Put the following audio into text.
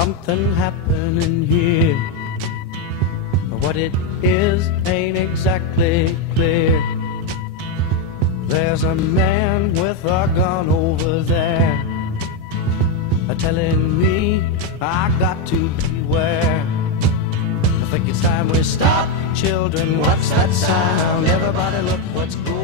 something happening here. What it is ain't exactly clear. There's a man with a gun over there, telling me I got to beware. I think it's time we stop. Children, what's that sound? Everybody look what's going on.